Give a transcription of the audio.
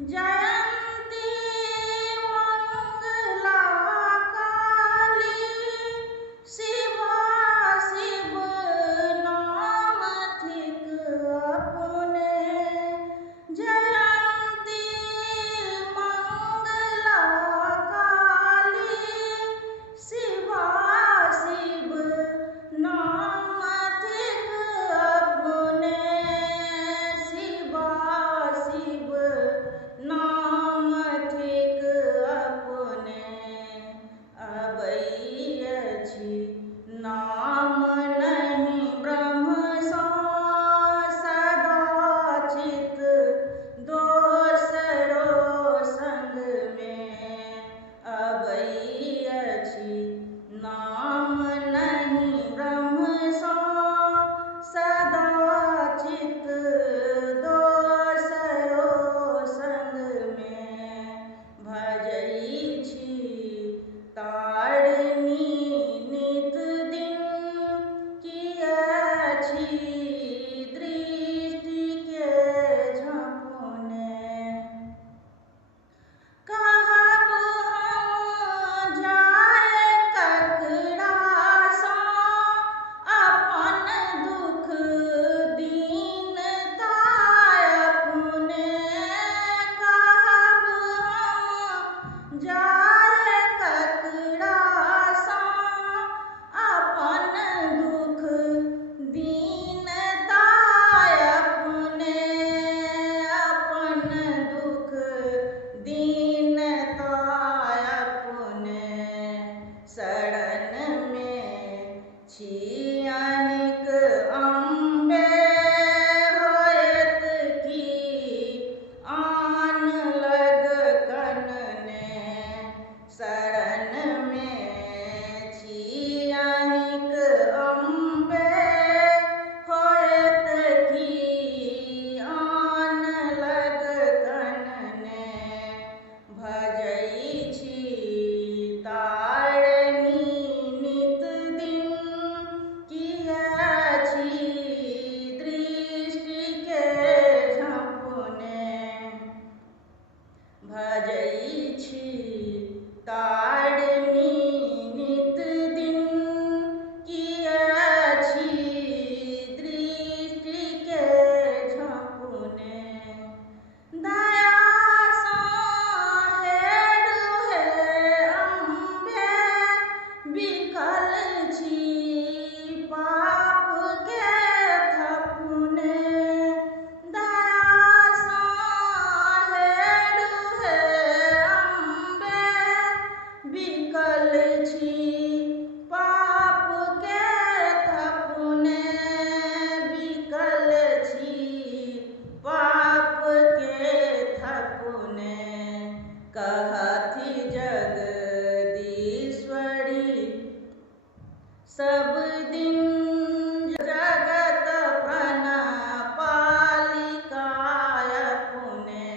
जयंती मंगला काली शिवा शिव नाम थिक अपने। जयंती मंगला काली शिवा शिव नाम थिक अपने। शिवा शिव नाम थिक अपने। अबई अछि नाम नहीं ब्रह्म सा सदा चित दोसरो संग में। अबई अछि नाम नहीं ब्रह्म सा सदा चित दोसरो संग में। भजई छी तारिणी नित दिन किया छी दृष्टि के झपने। कहब हम जाय ककरा सा अपन दुख दीनता अपने। कहब हम जाय ककरा सा अपन दुख दीनता अपने। अपन दुख दीनता अपने। शरण में छी अनिक अम्बे होएत की आन लग कनने। शरण में छी अनिक अम्बे होएत की आन लग कनने। भजई छी तारिणी नित दिन किया छी दृष्टि के झपने। भजई छी तारिणी नित दिन किया छी दृष्टि के झपने। दया सा हेरु हे अम्बे बिकल छी पाप के थपने। दया सा हेरु हे अम्बे बिकल छी पाप के थपने। बिकल छी पाप के थपने। कहथि जगदीश्वरी सब दिन जगत प्रण पालिका अपने।